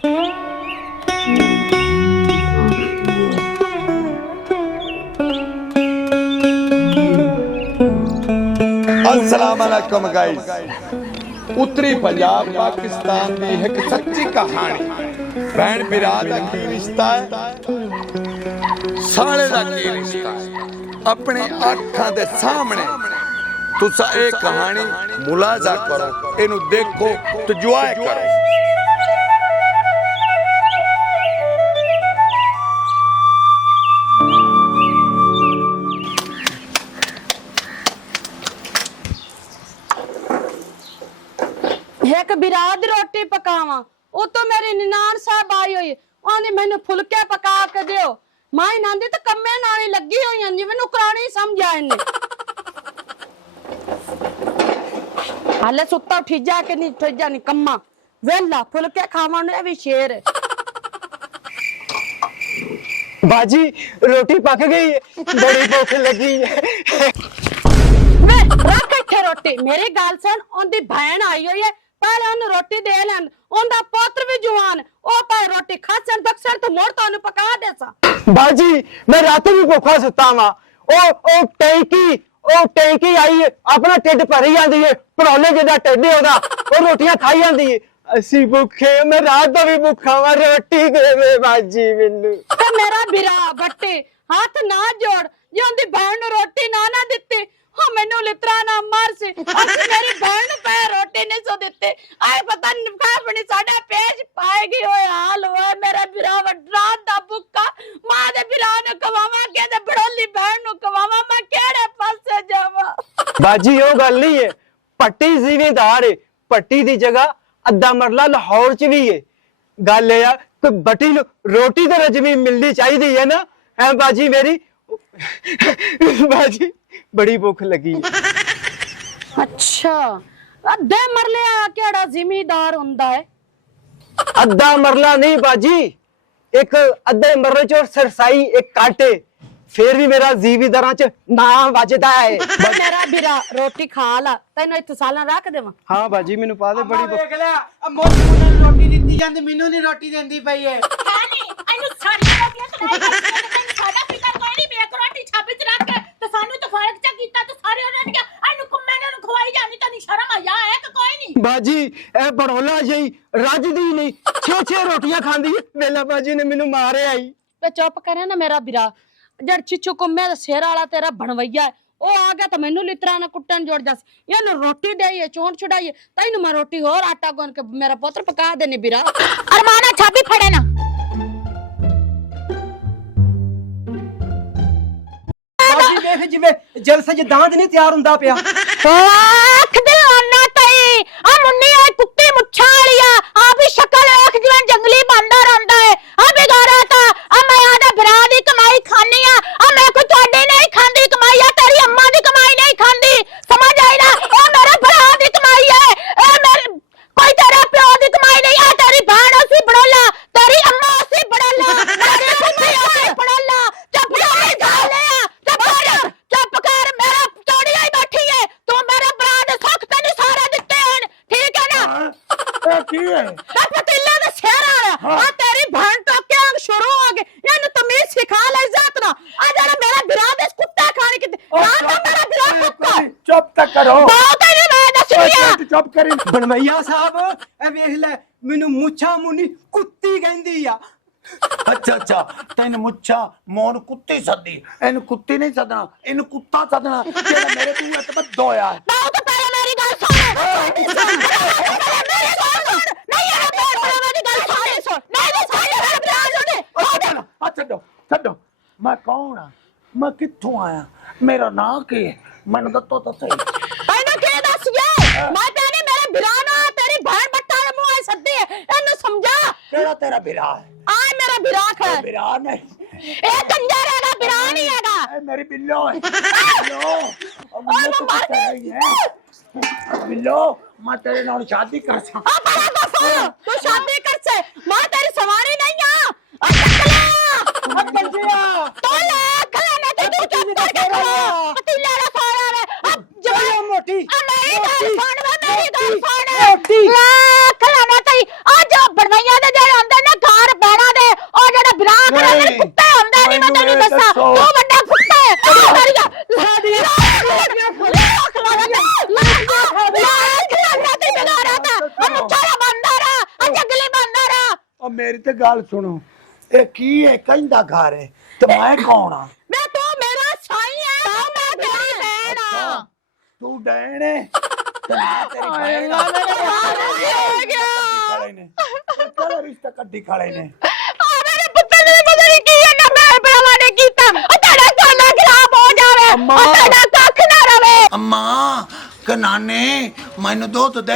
अस्सलामुअलैकुम गाइस। उत्तरी पंजाब पाकिस्तान की एक सच्ची कहानी। भैन भरा का की रिश्ता है, साले का की रिश्ता है। अपने अखां दे सामने तुसा एक कहानी मुलाजा करो, इनू देखो तो एंजॉय करो। एक बिराद रोटी पकावा उतो मेरी निनान साहब आई हुई आंदी मैनू फुलके पका के दियो। माई नांदी तो कम्मे नाल लगी हुई हैं जिवें नुकरानी समझ आए ने। हाले सुत्ता ठिजा के नहीं ठिजा नहीं कम्मा वेला फुलके खावा ने भी शेर है। बाजी रोटी पक गई है, बड़ी भूख लगी है। वे रख इत्थे रोटी। मेरी गल सुन, ओंदी बहन आई हुई है, पहले ओनु रोटी दे लैन। ओंदा पुत्र भी जवान, ओ पाए रोटी खासन दक्षर तो मोड़ तो ओनु पका देसा। बाजी मैं रात भी भूखा सुता वा। ओ टैंकी आई है, अपना टिड भरी जाती है, परोले जिदा टिड ओदा ओ रोटियां खाई जाती है। असी भूखे, मैं रात भी भूखा वा, रोटी दे दे बाजी मैनू। ते मेरा बिरा बट्टे हाथ ना जोड़, जे ओंदी बहन नु रोटी ना दित्ती हो मैनू लित्रा ना मार से। असि मेरी बहन नु पे रोटी नहीं सो दित्ते। आए पता नहीं अपनी साडा पेज पाएगी होए हाल होए। मेरा बिरा वड्रा दा भुक्का मां दे बिरा नु कवावा के ते बड़ोली बहन नु कवावा, मैं केड़े पासे जावा। बाजी ओ गल नहीं है, पट्टी जिमीदार है, पट्टी दी जगह अद्धा मरला लाहौर च भी है। गल है कोई बटी नु रोटी तो रजमी मिलनी चाहिए है ना। है बाजी मेरी बाजी बड़ी भूख लगी है। अच्छा अद्धे मरले आ केड़ा जिमीदार हुंदा है? अद्धा मरला नहीं बाजी, एक अद्धे मरले चो सरसाई एक काटे, फिर भी मेरा जीवीदारां च नाम वजदा है। मेरा बिरा रोटी खा ला, तैनू इत्थे सालां रख देवां। हाँ बाजी मैनू पा दे बड़ी देख ले मोटी मुन्ने रोटी दित्ती जांदी, मैनू नहीं रोटी देंदी पई है। नहीं एनु साडी रोटियां खवाई जांदी, साडा फिकर कोई नहीं। मेरे को रोटी छापे च रख के ते सानू तो फर्क च कीता ते सारे रोटियां एनु कुम्मे ने खवाई जानी, तनी शर्म आया है कि कोई नहीं? बाजी ए बड़ोला जई रजदी नहीं, 6-6 रोटियां खांदी है। वेला बाजी ने मैनू मारे आई। ते चुप करे ना मेरा बिरा, जड़ चिचू कुम्मे दा सिर वाला तेरा बनवैया है, ओ आ गया तो मैनू लित्रा ना कुट्टन जोड़ जास। यानू रोटी देइए चोंड छुड़ाइए, तैनू मैं रोटी और आटा गुन के मेरा पुत्र पका देने बिरा। अरमाना छापी फड़े ना बाजी देख जिवे जलसे च दांत नहीं तैयार हुंदा पिया। आख दिलाना तई आ मुन्नी आ कुत्ते मुच्छा वालिया आ भी शक्ल देख जिवें जंगली बंदर आंदा है। आ बिगाड़ा ता आ मैं आदे भरा दी कमाई खानी आ मैं कोई तोड़ी नहीं खांदी कमाई, आ तेरी अम्मा दी कमाई नहीं खांदी, समझ आई ना? ओ मेरे भरा दी कमाई है, ए मेरे कोई तेरा प्यो दी कमाई नहीं। आ तेरी बहन सी बड़ोला, तेरी अम्मा सी बड़ोला, तेरी मम्मी सी बड़ोला। चुप कर गाले, चुप कर मेरा तोड़ी आई बैठी है। तू मेरे भरा दे सुख तैनू सारे दित्ते हन, ठीक है ना? की है पतीले दे सिर आ तेरी बहन तो क्या शुरू हो गए। यानी तमीज सिखा ले इज्जत ना। आ जरा मेरा बिरा दे कुत्ता खाने की ना मेरा बिरा कुत्ता। चुप तक करो, बहुत है मैं दस लिया। चुप करी। बनवैया साहब ए वेख ले मैनू मुच्छा मुन्नी कुत्ती कहंदी आ। अच्छा तेन मुच्छा मोन कुत्ती सदी, इन कुत्ती नहीं सदना, इन कुत्ता सदना। जेड़ा मेरे तू इत बद्दो होया है। बहुत पहले मेरी गल सुन, मेरी गल सुन। नहीं यार मेरी गल सुन, नहीं सारे मेरे बिरा सुन। छड्डो छड्डो, मैं कौन हां, मैं कित्थों आया, मेरा नाम की है, मैनू दत्तो तो सही। तैनू के दस गया मैं तेरे मेरे बिरा ना तेरी बहन बट्टा दे मुंह आई सद्दी है, इन्नू समझा। केड़ा तेरा बिरा है? आय मेरा बिरा है, बिरा नहीं, ए कंजर हैगा, बिरा नहीं हैगा। ए मेरी बिल्लो है। बिल्लो मैं तो कहता ही है, बिल्लो मैं तेरे नाल शादी कर सा। आ बड़ा गफूर तू शादी कर से, मैं तेरी सवारी नहीं आ। आ चकला कंजिया तो ले खले ने तू चुप करके खड़ा पतीले दा सारा रे। अब जवान मोटी आ मेरी गल सुन, मेरी गल सुन। मोटी ला खले ने तई आ जो बनवैया दे जे अंदर ਮੇਰੀ ਤੇ ਗੱਲ ਸੁਣੋ, ਇਹ ਕੀ ਹੈ ਕਹਿੰਦਾ ਘਰ ਹੈ ਤੇ ਮੈਂ ਕੌਣ ਆ? ਮੈਂ ਤੂੰ ਮੇਰਾ ਸਾਈ ਹੈ ਮੈਂ ਤੇਰੀ ਭੈਣ ਆ ਤੂੰ ਡੈਣ ਹੈ ਤੇ ਮੈਂ ਤੇਰੀ ਭੈਣ ਆ। ਹੋ ਗਿਆ ਖੜੇ ਨੇ ਕਿਹੜਾ ਰਿਸ਼ਤਾ ਕੱਢੀ ਖੜੇ ਨੇ? ਮੇਰੇ ਪੁੱਤ ਨੇ ਪਤਾ ਨਹੀਂ ਕੀ ਇਹਨਾਂ ਭੈਣ ਭਰਾਵਾਂ ਨੇ ਕੀਤਾ ਉਹ ਤੁਹਾਡਾ ਕੰਮ ਖਰਾਬ ਹੋ ਜਾਵੇ ਅੰਮਾ। ਉਹ ਤੁਹਾਡਾ ਕੱਖ ਨਾ ਰਵੇ ਅੰਮਾ ਕਨਾਨੇ ਮੈਨੂੰ ਦੁੱਧ ਦੇ।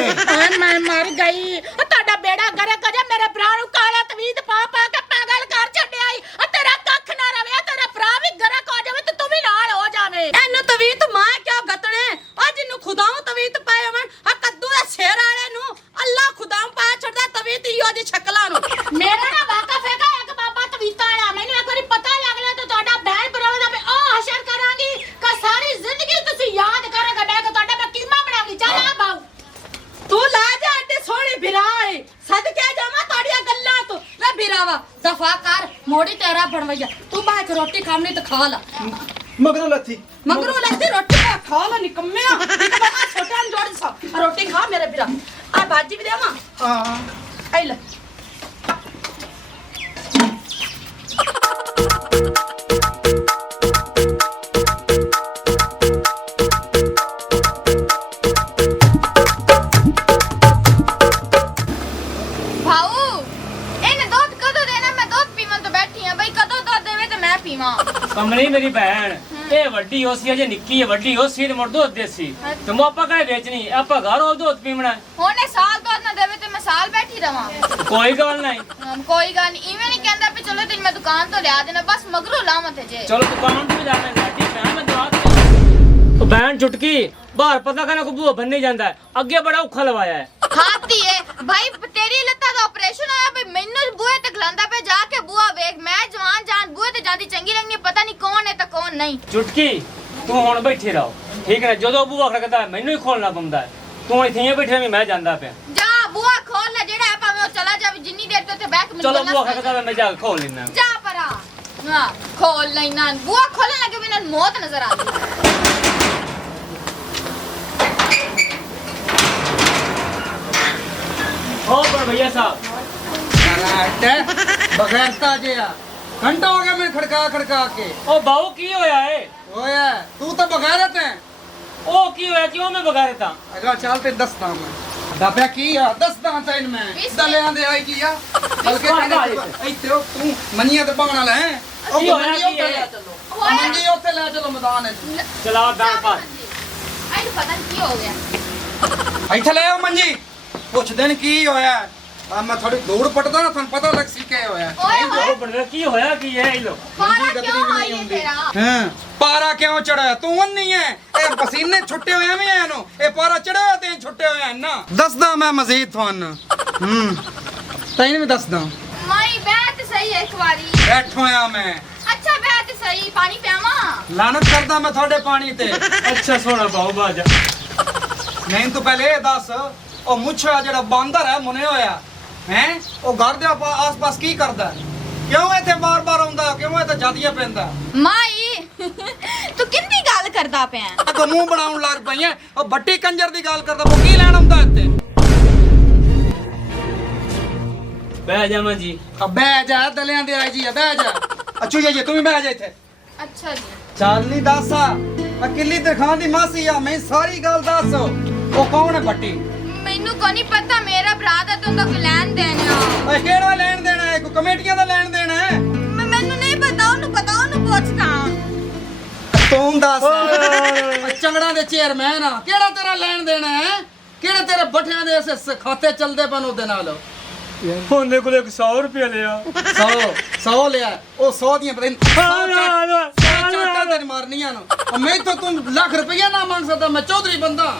ਮੈਂ ਮਰ ਗਈ ਉਹ ਤੁਹਾਡਾ ਬੇੜਾ ਗਰਕ ਅਜੇ ਮੇਰੇ ਭਰਾ ਨੂੰ ਕਾਲਾ ਤਵੀਤ ਪਾ ਪਾ ਕੇ ਪਾਗਲ ਕਰ ਛੱਡਿਆ ਈ ਉਹ ਤੇਰਾ ਕੱਖ ਨਾ ਰਵੇ ਤੇਰਾ ਭਰਾ ਵੀ ਗਰਕ ਹੋ ਜਾਵੇ ਤੇ ਤੂੰ ਵੀ ਨਾਲ ਹੋ ਜਾਵੇਂ ਇਹਨੂੰ ਤਵੀਤ ਮਾਂ ਕਿਉਂ ਗਤਣੇ ਅੱਜ ਨੂੰ ਖੁਦਾਉ ਤਵੀਤ ਪਾਏ ਮੈਂ ਆ ਕੱਦੂ ਦਾ ਸ਼ੇਰ ਵਾਲੇ ਨੂੰ ਅੱਲਾ ਖੁਦਾਉ ਪਾ ਛੱਡਦਾ ਤਵੀਤ ਇਹੋ ਜਿਹੀ ਸ਼ਕਲਾਂ ਨੂੰ ਮੇਰਾ ਨਾ ਵਾਕਫ ਹੈਗਾ ਇੱਕ ਬਾਬਾ ਤਵੀਤਾਂ ਵਾਲਾ ਮੈਨੂੰ ਇੱਕ ਵਾਰੀ ਪਤਾ ਲੱਗ ਲਿਆ ਤੇ ਤੁਹਾਡਾ ਬਹਿਣ ਭਰਾਵਾਂ ਦਾ ਮੈਂ ਉਹ ਹਸ਼ਰ ਕਰਾਂਗੀ ਕਿ ਸਾਰੀ ਜ਼ਿੰਦਗੀ ਤੁਸੀਂ ਯਾਦ ਕਰੋਗੇ ਮੈਂ ਕਿ ਤੁਹਾਡਾ ਮੈਂ ਕੀਮਾ ਬਣਾਉਂਗੀ ਚੱਲ ਆ ਬਾਉ ਤੂੰ ਲਾ ਜਾ ਐਡੇ ਸੋਹਣੀ ਬਿਰਾਏ ਸਦਕੇ ਜਾਵਾਂ ਤੁਹਾਡੀਆਂ ਗੱਲਾਂ ਤੋਂ ਲੈ ਬਿਰਾਵਾ ਦਫਾ ਕਰ ਮੋੜੀ ਤੇਰਾ ਬਣਵਈਆ ਤੂੰ ਬਾਹਰ ਰੋਟੀ ਖਾਣੀ ਤੇ ਖਾ ਲਾ ਮਗਰੋਂ ਲੱਥੀ ਮਗਰੋਂ ਲੱਤੀ ਰੋਟੀ ਖਾ ਲਾ ਨਿਕੰਮਿਆ ਨਿਕੰਮਾ ਛੋਟਾ ਨੂੰ ਜੋੜ ਸਾ ਰੋਟੀ ਖਾ ਮੇਰੇ ਬਿਰਾ ਆ ਬਾਜੀ ਵੀ ਦੇਵਾਂ ਹਾਂ ਆਈ ਲੈ ਭਾਊ ਇਹਨੇ ਦੁੱਧ ਕਦੋਂ ਦੇਣਾ ਮੈਂ ਦੁੱਧ ਪੀਵਨ ਤੋਂ ਬੈਠੀ ਆ ਬਈ ਕਦੋਂ ਦੁੱਧ ਦੇਵੇ ਤੇ ਮੈਂ ਪੀਵਾਂ ਕਮਲੀ ਮੇਰੀ ਭੈਣ ਇਹ ਵੱਡੀ ਹੋ ਸੀ ਅਜੇ ਨਿੱਕੀ ਹੈ ਵੱਡੀ ਹੋ ਸੀ ਤੇ ਮੁੜ ਦੁੱਧ ਦੇਸੀ ਤੇ ਮੋ ਆਪਾਂ ਕਹੇ ਵੇਚਣੀ ਆਪਾਂ ਘਰ ਉਹ ਦੁੱਧ ਪੀਵਣਾ ਹੁਣੇ ਸਾਲ ਦੁੱਧ ਨਾ ਦੇਵੇ ਤੇ ਮੈਂ ਸਾਲ ਬੈਠੀ ਰਵਾਂ ਕੋਈ ਗੱਲ ਨਹੀਂ ਕੋਈ ਗੱਲ ਨਹੀਂ ਇਵੇਂ ਨਹੀਂ ਕਹਿੰਦਾ ਵੀ ਚਲੋ ਤੈਨੂੰ ਮੈਂ ਦੁਕਾਨ ਤੋਂ ਲਿਆ ਦੇਣਾ ਬਸ ਮਗਰੋਂ ਲਾਵਾਂ ਤੇ ਜੇ ਚਲੋ ਦੁਕਾਨ ਤੇ ਵੀ ਜਾਣਾ ਸਾਡੀ ਭੈਣ ਮੈਂ ਦਵਾ ਉਹ ਭੈਣ ਚੁਟਕੀ ਬਾਹਰ ਪਤਾ ਕਰਨਾ ਕੋ ਬੂਹਾ ਬੰਨੇ ਜਾਂਦਾ ਹੈ ਅੱਗੇ ਬੜਾ ਔਖਾ ਲਵਾਇਆ ਹੈ ਖਾਤੀ ਏ ਭਾਈ ਤੇਰੀ ਲੱਤਾਂ ਦਾ ਆਪਰੇਸ਼ਨ ਹੋਇਆ ਵੀ ਮੈਨੂੰ ਬੂਹੇ ਤੇ ਖਲਾਂਦਾ ਪਿਆ ਜਾ ਕੇ ਬੂਹਾ ਵੇਖ ਮੈਂ ਜਵਾਨ ਜਾਨ ਬੂਹੇ ਤੇ ਜਾਂਦੀ ਚੰਗੀ ਲੱਗਣੀ ਪਤਾ ਨਹੀਂ ਕੌਣ ਹੈ ਤਾਂ ਕੌਣ ਨਹੀਂ ਚੁਟਕੀ ਤੂੰ ਹੁਣ ਬੈਠੀ ਰਹੋ ਠੀਕ ਹੈ ਜਦੋਂ ਬੂਹਾ ਖੜਕਦਾ ਹੈ, ਮੈਨੂੰ ਹੀ ਖੋਲਣਾ ਪੈਂਦਾ ਹੈ। ਤੂੰ ਇੱਥੇ ਹੀ ਬੈਠੀ ਰਹੀ ਮੈਂ ਜਾਂਦਾ ਪਿਆ ਜਾ ਬੂਹਾ ਖੋਲ ਲੈ ਜਿਹੜਾ ਹੈ ਭਾਵੇਂ ਉਹ ਚਲਾ ਜਾਵੇ ਜਿੰਨੀ ਦੇਰ ਤੋਂ ਤੇ ਬੈਠ ਮੈਨੂੰ ਚਲੋ ਗੱਲਾਂ ਬੂਹਾ ਸੁਣਾਈ ਖੜਕਦਾ ਮੈਂ ਜਾ ਕੇ ਖੋਲ ਲੈਣਾ ਜਾ ਪਰਾ ਹਾਂ ਖੋਲ ਲੈਣਾ ਬੂਹਾ ਖੋਲਣ ਲੱਗੇ ਮੈਨੂੰ ਮੌਤ ਨਜ਼ਰ ਆਉਂਦੀ ਹੋ ਪਰ ਭਈਆ ਸਾਹਿਬ ਬਗੈਰਤਾ ਜਿਆ ਘੰਟਾ ਹੋ ਗਿਆ ਮੈਂ ਖੜਕਾ ਕੇ ਉਹ ਬਾਹੂ ਕੀ ਹੋਇਆ ਏ ਓਏ ਤੂੰ ਤਾਂ ਬਗੈਰਤ ਹੈ ਉਹ ਕੀ ਹੋਇਆ ਕਿਉਂ ਮੈਂ ਬਗਾਰਤਾ ਅਗਾ ਚੱਲ ਤੇ ਦੱਸਦਾ ਮੈਂ ਦੱਬਿਆ ਕੀ ਆ ਦੱਸਦਾ ਤੈਨੂੰ ਮੈਂ ਦਲਿਆਂ ਦੇ ਆਈ ਜੀ ਆ ਬਲਕਿ ਇੱਥੇ ਉਹ ਤੂੰ ਮੰਨੀਆਂ ਤੇ ਪਾਉਣ ਵਾਲਾ ਹੈ ਉਹ ਕੀ ਹੋਇਆ, ਮੰਨੀ ਕੀ ਉੱਥੇ ਹੈ? ਲੈ ਚੱਲੋ ਮੰਨੀ ਉੱਥੇ ਲੈ ਚੱਲੋ ਮੈਦਾਨ ਵਿੱਚ ਚਲਾ ਦਾਂ ਪਾ ਆਈ ਪਤਾ ਨਹੀਂ ਕੀ ਹੋ ਗਿਆ ਇੱਥੇ ਲੈ ਆ ਮੰਜੀ ਪੁੱਛਦੇ ਨੇ ਕੀ ਹੋਇਆ ਆ ਮੈਂ ਥੋੜੀ ਦੂਰ ਪਟਦਾ ਨਾ ਤੁਹਾਨੂੰ ਪਤਾ ਲੱਗ ਸੀ ਕੀ ਹੋਇਆ ਓਏ ਹੋਏ ਉਹ ਬਣਦਾ ਕੀ ਹੋਇਆ ਕੀ ਹੈ ਇਹ ਲੋ ਪਾਰਾ ਗਦਰੀ ਕਿਉਂ ਵੀ ਨਹੀਂ ਆਈ ਹੈ ਹੁੰਦੀ। ਤੇਰਾ ਹਾਂ ਪਾਰਾ ਕਿਉਂ ਚੜਿਆ ਤੂੰ ਨਹੀਂ ਹੈ ਇਹ ਪਸੀਨੇ ਛੁੱਟੇ ਹੋਏ ਐਵੇਂ ਇਹਨੂੰ ਇਹ ਪਾਰਾ ਚੜਿਆ ਤੇ ਛੁੱਟੇ ਹੋਏ ਐ ਨਾ ਦੱਸਦਾ ਮੈਂ ਮਜ਼ੀਦ ਤੁਹਾਨੂੰ ਤੈਨੂੰ ਵੀ ਦੱਸਦਾ ਮਾਈ ਬੈਠ ਸਹੀ ਹੈ ਇੱਕ ਵਾਰੀ ਬੈਠੋ ਆ ਮੈਂ ਅੱਛਾ ਬੈਠ ਸਹੀ ਪਾਣੀ ਪਿਆਵਾਂ ਲਾਨਤ ਕਰਦਾ ਮੈਂ ਤੁਹਾਡੇ ਪਾਣੀ ਤੇ ਅੱਛਾ ਸੋਹਣਾ ਬਾਹੂ ਬਾਜਾ ਨਹੀਂ ਤੂੰ ਪਹਿਲੇ ਇਹ ਦੱਸ ਉਹ ਮੁੱਛਾ ਜਿਹੜਾ ਬਾਂਦਰ ਹੈ ਮੁਨੇ ਹੋਇਆ ਹੈ ਉਹ ਘਰ ਦੇ ਆਸ-ਪਾਸ ਕੀ ਕਰਦਾ ਕਿਉਂ ਇੱਥੇ ਬਾਰ-ਬਾਰ ਆਉਂਦਾ ਕਿਉਂ ਇੱਥੇ ਜਾਦੀਆਂ ਪੈਂਦਾ ਮਾਈ ਤੂੰ ਕਿੰਨੀ ਗੱਲ ਕਰਦਾ ਪਿਆ ਤੂੰ ਮੂੰਹ ਬਣਾਉਣ ਲੱਗ ਪਈ ਐ ਉਹ ਬੱਟੀ ਕੰਜਰ ਦੀ ਗੱਲ ਕਰਦਾ ਉਹ ਕੀ ਲੈਣ ਆਉਂਦਾ ਇੱਥੇ ਬਹਿ ਜਾਵਾਂ ਜੀ ਆ ਬਹਿ ਜਾ ਦਲਿਆਂ ਦੇ ਆਈ ਜੀ ਆ ਬਹਿ ਜਾ ਅੱਛੂ ਜੀ ਤੂੰ ਵੀ ਬਹਿ ਜਾ ਇੱਥੇ ਅੱਛਾ ਜੀ ਚੱਲ ਨਹੀਂ ਦੱਸ ਆ ਕਿੱਲੀ ਤੇ ਖਾਂ ਦੀ ਮਾਸੀ ਆ ਮੈਂ ਸਾਰੀ ਗੱਲ ਦੱਸ ਉਹ ਕੌਣ ਹੈ ਬੱਟੀ ਮੈਨੂੰ ਕੋਈ ਨਹੀਂ ਪਤਾ ਮੇਰਾ ਭਰਾ ਦਾ ਤੂੰ ਤਾਂ ਕੋਈ ਲੈਣ ਦੇਣਾ ਓਏ ਕਿਹੜਾ ਲੈਣ ਦੇਣਾ ਹੈ ਕੋਈ ਕਮੇਟੀਆਂ ਦਾ ਲੈਣ ਦੇਣਾ ਹੈ ਮੈਨੂੰ ਨਹੀਂ ਪਤਾ ਉਹਨੂੰ ਪੁੱਛਦਾ ਤੂੰ ਦੱਸ ਚੰਗੜਾਂ ਦੇ ਚੇਅਰਮੈਨ ਆ ਕਿਹੜਾ ਤੇਰਾ ਲੈਣ ਦੇਣਾ ਹੈ ਕਿਹੜੇ ਤੇਰੇ ਬੱਠਿਆਂ ਦੇ ਐਸੇ ਖਾਤੇ ਚੱਲਦੇ ਪਨ ਉਹਦੇ ਨਾਲ ਉਹਨੇ ਕੋਲ 100 ਰੁਪਏ ਲਿਆ 100 ਲਿਆ ਉਹ 100 ਦੀਆਂ ਪਤਾ ਨਹੀਂ ਚਾਟਾਂ ਤੇ ਮਾਰਨੀਆਂ ਨੂੰ ਮੈਂ ਤਾਂ ਤੂੰ ਲੱਖ ਰੁਪਈਆ ਨਾ ਮੰਗ ਸਕਦਾ ਮੈਂ ਚੌਧਰੀ ਬੰਦਾ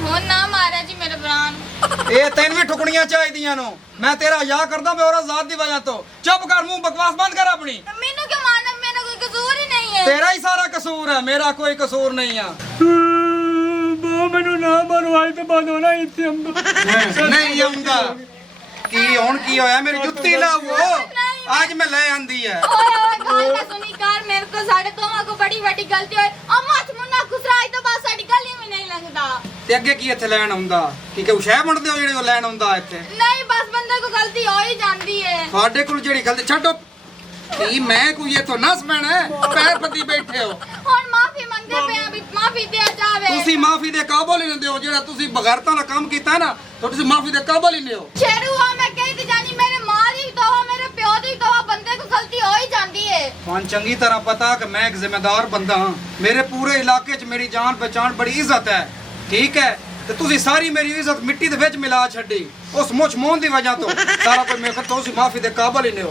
ਹੁਣ ਨਾ ਮਾਰਿਆ ਜੀ ਮੇਰੇ ਭਰਾ ਨੂੰ ਇਹ ਤੈਨੂੰ ਵੀ ਠੁਕਣੀਆਂ ਚਾਹੀਦੀਆਂ ਨੂੰ ਮੈਂ ਤੇਰਾ ਯਾ ਕਰਦਾ ਮੈਂ ਔਰ ਜ਼ਾਤ ਦੀ ਵਜ੍ਹਾ ਤੋਂ ਚੁੱਪ ਕਰ ਮੂੰਹ ਬਕਵਾਸ ਬੰਦ ਕਰ ਆਪਣੀ ਮੈਨੂੰ ਕਿਉਂ ਮਾਰਨਾ ਮੇਰਾ ਕੋਈ ਕਸੂਰ ਹੀ ਨਹੀਂ ਹੈ ਤੇਰਾ ਹੀ ਸਾਰਾ ਕਸੂਰ ਹੈ ਮੇਰਾ ਕੋਈ ਕਸੂਰ ਨਹੀਂ ਆ ਬੋ ਮੈਨੂੰ ਨਾ ਮਰਵਾਈ ਤੇ ਬੰਦ ਹੋਣਾ ਇੱਥੇ ਨਹੀਂ ਆਉਂਦਾ ਕੀ ਹੁਣ ਕੀ ਹੋਇਆ ਮੇਰੀ ਜੁੱਤੀ ਲਾਵੋ ਅੱਜ ਮੈਂ ਲੈ ਆਂਦੀ ਹੈ ਓਏ ਗੱਲ ਤਾਂ ਸੁਣੀ ਕਰ ਮੇਰੇ ਕੋ ਸਾਡੇ ਦੋਵਾਂ ਕੋ ਬੜੀ ਵੱਡੀ ਗਲਤੀ ਹੋਈ ਅਮਾ ਮੁੰਨਾ ਖੁਸਰਾਈ ਤੋਂ ਬਾਅਦ ਸਾਡੀ ਗਲੀ ਵੀ ਨਹੀਂ ਲੰਘਦਾ ਤੇ ਅੱਗੇ ਕੀ ਇੱਥੇ ਲੈਣ ਆਉਂਦਾ ਕਿ ਕਿ ਸ਼ਹਿ ਬਣਦੇ ਹੋ ਜਿਹੜੇ ਉਹ ਲੈਣ ਆਉਂਦਾ ਇੱਥੇ ਨਹੀਂ ਬਸ ਬੰਦੇ ਕੋ ਗਲਤੀ ਹੋ ਹੀ ਜਾਂਦੀ ਹੈ ਤੁਹਾਡੇ ਕੋਲ ਜਿਹੜੀ ਗਲਤੀ ਛੱਡੋ ਕੀ ਮੈਂ ਕੋਈ ਇਥੋਂ ਨਸ ਪੈਣਾ ਪੈਰ ਪੱਤੀ ਬੈਠੇ ਹੋ ਹੁਣ ਮਾਫੀ ਮੰਗਦੇ ਪਏ ਆ ਵੀ ਮਾਫੀ ਦਿਆ ਜਾਵੇ ਤੁਸੀਂ ਮਾਫੀ ਦੇ ਕਾਬਲ ਹੀ ਨਹੀਂ ਹੋ ਜਿਹੜਾ ਤੁਸੀਂ ਬਗੈਰਤਾਂ ਦਾ ਕੰਮ ਕੀਤਾ ਨਾ ਤਾਂ ਤੁਸੀਂ ਮਾਫੀ ਦੇ ਕਾਬਲ ਹੀ ਨਹੀਂ ਹੋ ਸ਼ੇਰੂ ਆ ਮੈਂ ਕਹੀ ਤੇ ਜਾਨੀ ਮੇਰੇ ਮਾਂ ਦੀ ਤੋਹਾ ਮੇਰੇ ਪਿਓ ਦੀ ਤੋਹਾ ਬੰਦੇ ਕੋ ਗਲਤੀ ਹੋ ਹੀ ਜਾਂਦੀ ਏ ਤੁਹਾਨੂੰ ਚੰਗੀ ਤਰ੍ਹਾਂ ਪਤਾ ਕਿ ਮੈਂ ਇੱਕ ਜ਼ਿੰਮੇਦਾਰ ਬੰਦਾ ਹਾਂ ਮੇਰੇ ਪੂਰੇ ਇਲਾਕੇ 'ਚ ਮੇਰੀ ਜਾਣ ਪਛਾਣ ਬੜੀ ਇੱਜ਼ਤ ਹੈ ਠੀਕ ਹੈ ਤੇ ਤੁਸੀਂ ਸਾਰੀ ਮੇਰੀ ਇੱਜ਼ਤ ਮਿੱਟੀ ਦੇ ਵਿੱਚ ਮਿਲਾ ਛੱਡੀ ਉਸ ਮੁੱਛ ਮੋਹਨ ਦੀ ਵਜ੍ਹਾ ਤੋਂ ਸਾਰਾ ਕੁਝ ਮੇਰੇ ਕੋਲ ਤੁਸੀਂ ਮਾਫੀ ਦੇ ਕਾਬਲ ਹੀ ਨਹੀਂ ਹੋ